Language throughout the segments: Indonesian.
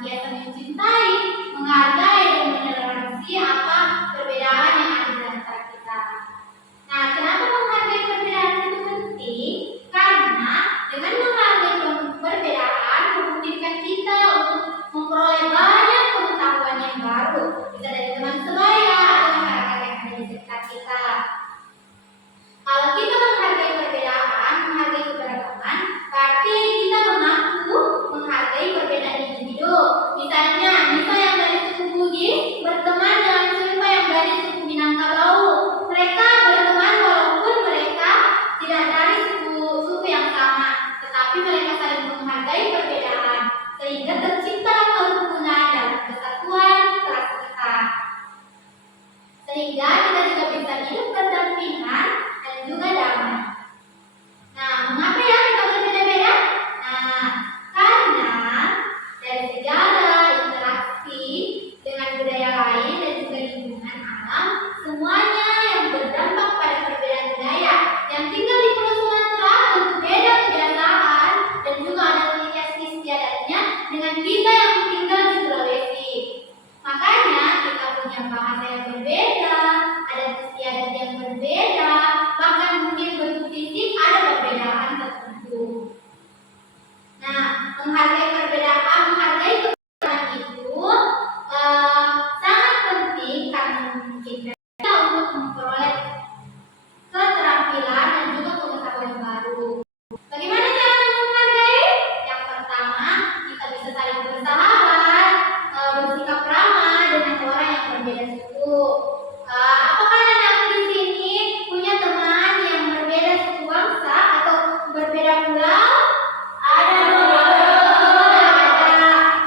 senantiasa mencintai, menghargai, dan mentoleransi apa perbedaan yang ada di antara kita. Nah, kenapa menghargai perbedaan itu penting? Karena dengan menghargai perbedaan memungkinkan kita untuk memperoleh banyak pengetahuan yang baru, bisa dari teman sebaya atau masyarakat yang ada di sekitar kita. Kalau kita menghargai perbedaan, menghargai keberagaman, berarti kita mengaku menghargai perbedaan individu. Misalnya, Nisa yang dari suku Bugis berteman dengan Sulfa yang dari suku Minangkabau. Mereka berteman walaupun mereka tidak dari suku yang sama, tetapi mereka saling menghargai perbedaan, sehingga terciptalah kerukunan dan kesatuan kelas kita. Sehingga kita juga bisa hidup berdampingan dan juga damai. Nah, mengapa ya kita berbeda-beda? Nah, karena dari sejarah, interaksi dengan budaya lain dan juga lingkungan alam, semuanya yang berdampak pada perbedaan budaya. Yang tinggal di Pulau Sumatera tentu beda kebiasaan dan juga adat istiadatnya dengan kita yang tinggal di Sulawesi. Makanya kita punya bahasa yang berbeda, adat istiadat yang berbeda, bahkan mungkin bentuk fisik ada perbedaan tertentu. Nah, menghargai perbedaan itu sangat penting karena memungkinkan kita untuk memperoleh keterampilan dan juga pengetahuan baru. Bagaimana cara menghargai? Yang pertama, kita bisa saling bersahabat, bersikap ramah dengan orang yang berbeda suku. Apakah anak di sini punya teman yang berbeda suku bangsa atau berbeda pulau? Ada.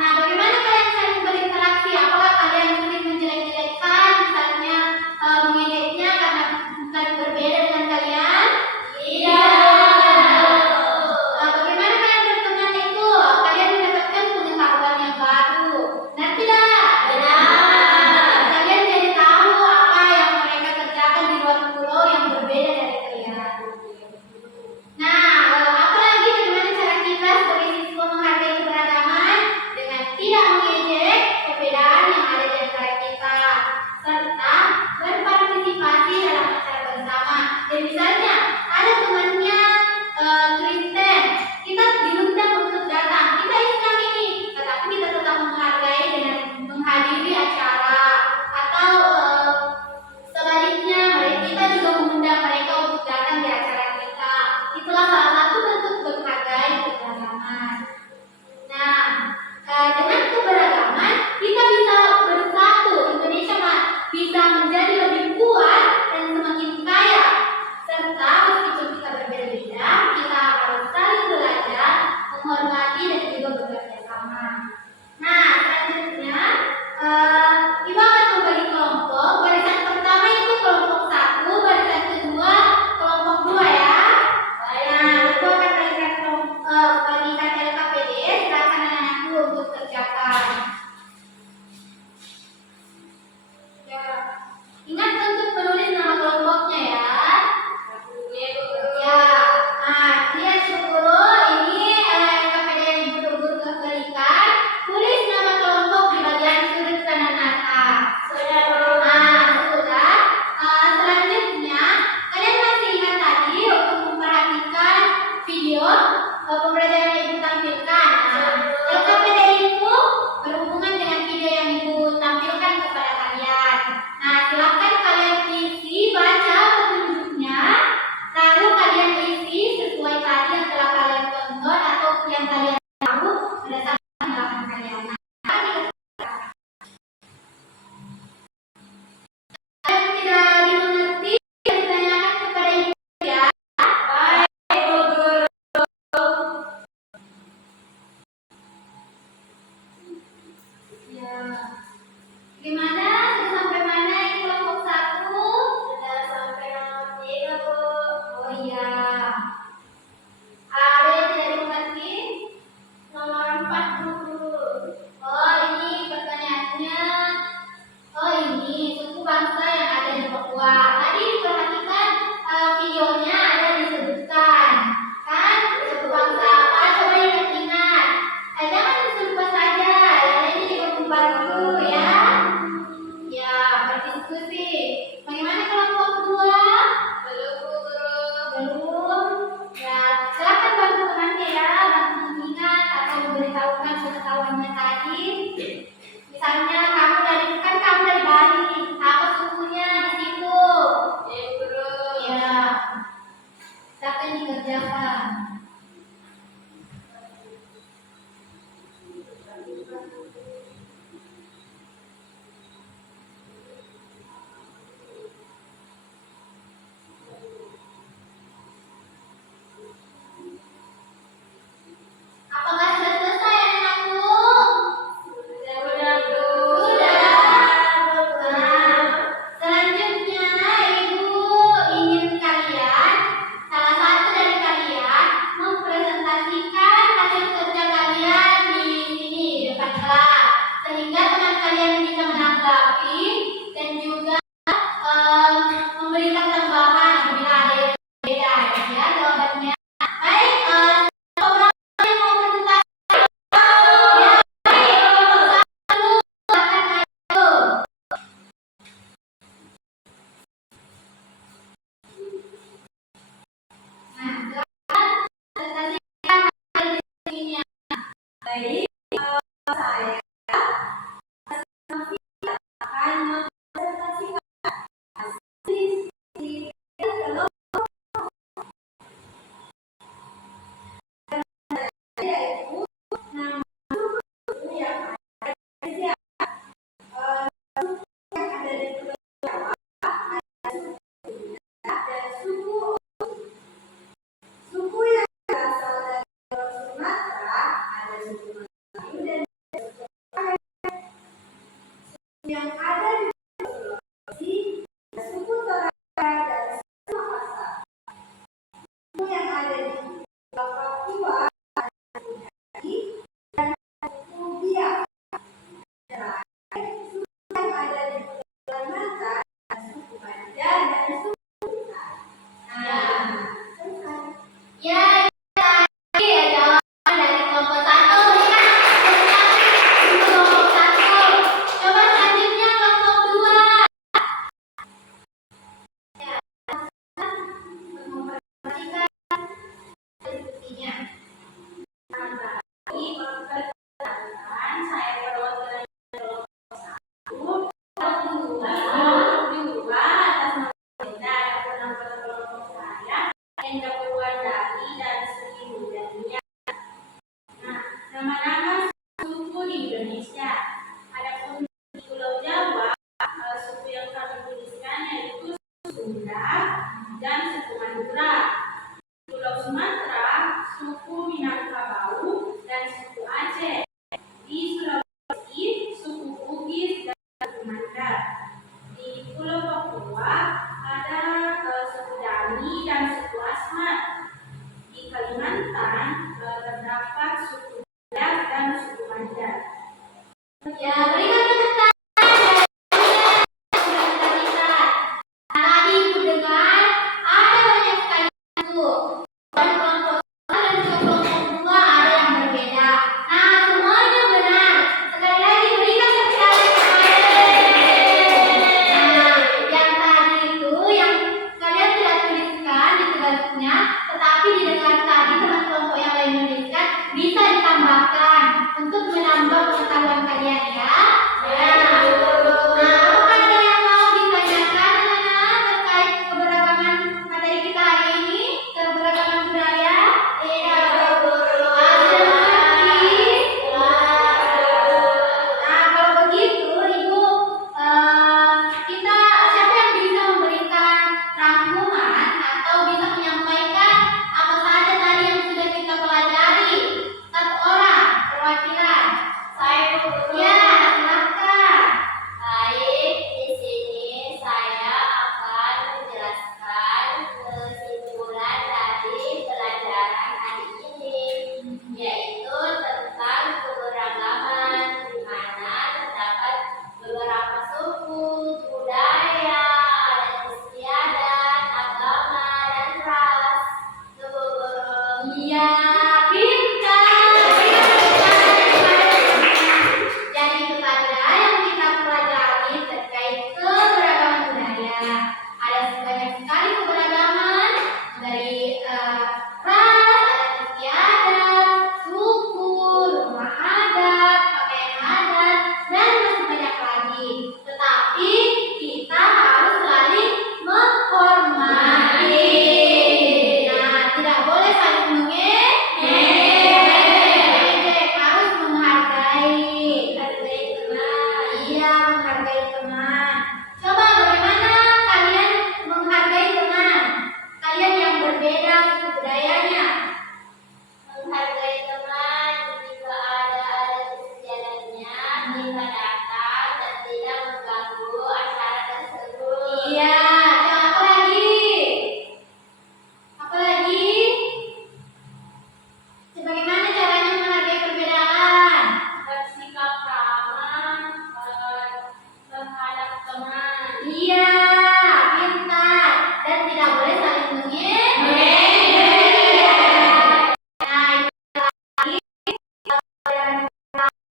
Nah, bagaimana kalian saling berinteraksi? Apakah kalian sering menjelek-jelekkan, misalnya mengejeknya karena saling berbeda dengan kalian? Tidak. Bagaimana kalian berteman itu? Kalian mendapatkan pengetahuan yang baru. Benar tidak? Benar. Kalian jadi tahu apa yang mereka kerjakan di luar pulau yang berbeda dari kalian. Nah, apalagi bagaimana cara kita sebagai siswa menghargai keberagaman dengan tidak mengejek perbedaan yang ada di antara kita, serta berpartisipasi dalam acara bersama. Dan misalnya ada temannya Kristen, kita diundang untuk datang. Kita Islam ini, tetapi kita tetap menghargai dengan menghadiri acara. Atau sebaliknya, kita juga mengundang mereka untuk datang di acara kita. Itulah salah satu bentuk menghargai keberagaman. Nah, dengan keberagaman kita bisa bersatu. Indonesia bisa menjadi lebih kuat dan semakin kaya. Serta meskipun kita berbeda-beda, kita harus saling belajar, menghormati dan juga bekerja sama. Nah, selanjutnya Ibu akan membagi kelompok. Barisan pertama itu kelompok 1, barisan kedua kelompok 2 ya. Nah, Ibu akan bagikan LKPD. Silakan anak-anakku untuk kerjakan. Ya, ingat untuk menulis nama kelompoknya ya. Ya, nah lihat dulu ini LKPD yang guru-guru keberikan. Tulis nama kelompok di bagian sudut kanan programnya tadi. Misalnya kamu dari Bali, apa sukunya di situ? Ya, siapa yang dikerjakan? Apakah sudah selesai anak-anakku? Sudah. Nah, selanjutnya Ibu ingin salah satu dari kalian mempresentasikan hasil kerja kalian di sini di depan kelas, sehingga teman kalian bisa menanggapi dan juga memberikan tambahan bila ada yang berbeda ya jawabannya. Baik, siapa yang mau presentasi? Ya, baik, silakan ayo. Nah, silakan presentasikan hasil diskusinya. Baik, saya akan mempresentasikan hasil diskusi kelompok yaitu nama suku yang ada di Indonesia. Suku yang ada di Pulau Jawa ada suku Sunda dan suku Osing. Suku yang berasal dari Pulau Sumatera ada suku Melayu dan suku Aceh. Suku yang ada di Pulau Sulawesi ada suku Toraja dan suku Makassar. Suku yang ada di Pulau Papua ada suku Dayi dan suku Biak. Terakhir, suku yang ada di Pulau Kalimantan ada suku Banda dan suku Kutai. Nah, selesai. Ya, tadi ya jawaban dari kelompok 1. Berikan presentasi untuk kelompok 1. Coba selanjutnya kelompok 2. Ya, mempresentasikan diskusinya. Kembali memperkenalkan, saya perwakilan kelompok 1. Kelompok 2 atas nama Linda, ataupun nama kelompok saya Linda Purwandari dan Sri Mulyania. Nah, nama-nama suku di Indonesia. Adapun di Pulau Jawa, suku yang kami tuliskan yaitu suku Sunda dan suku Madura. Di Pulau Sumatera, suku Minangkabau dan suku Aceh. Di Sulawesi, suku Bugis dan suku Mandar. Di Pulau Papua ada suku Dani dan suku Asmat. Di Kalimantan terdapat suku Dayak dan suku Mandar. Ya, berikan presentasi sudah kita. Tadi Ibu dengar ada banyak sekali suku. Dan kelompok 1 dan juga kelompok 2 ada yang berbeda. Nah, semuanya benar. Sekali lagi berikan presentasi. Nah, yang tadi itu yang kalian tidak tuliskan di tugasnya, tetapi didengar tadi teman kelompok yang lain menuliskan, bisa ditambahkan untuk menambah pengetahuan kalian ya. Nah, apakah ada yang mau ditanyakan anak-anak terkait keberagaman materi kita hari ini, keberagaman budaya? Ada mengerti? Nah, kalau begitu Ibu, kita siapa yang bisa memberikan rangkuman atau bisa menyampaikan apa saja tadi yang sudah kita pelajari? Satu orang perwakilan. Ya, silakan. Baik, di sini saya akan menjelaskan kesimpulan dari pelajaran hari ini, yaitu tentang keberagaman, di mana terdapat beberapa suku, budaya, adat istiadat, agama, dan ras. Iya, pintar. Berikan presentasi kepada teman-teman. Jadi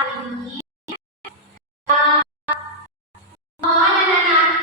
ini mohon anak-anak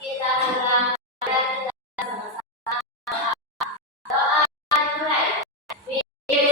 kita ulang dan kita sama-sama doa dimulai.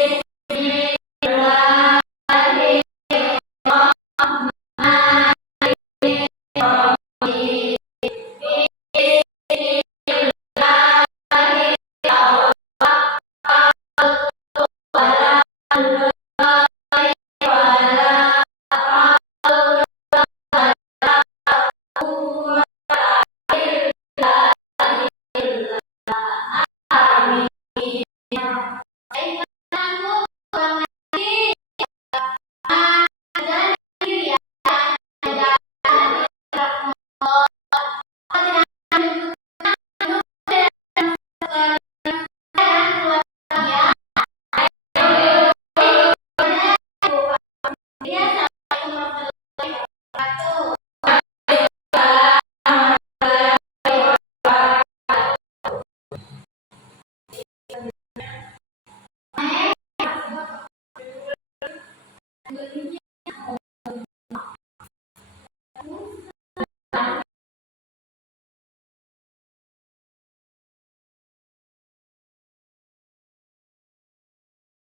Berikutnya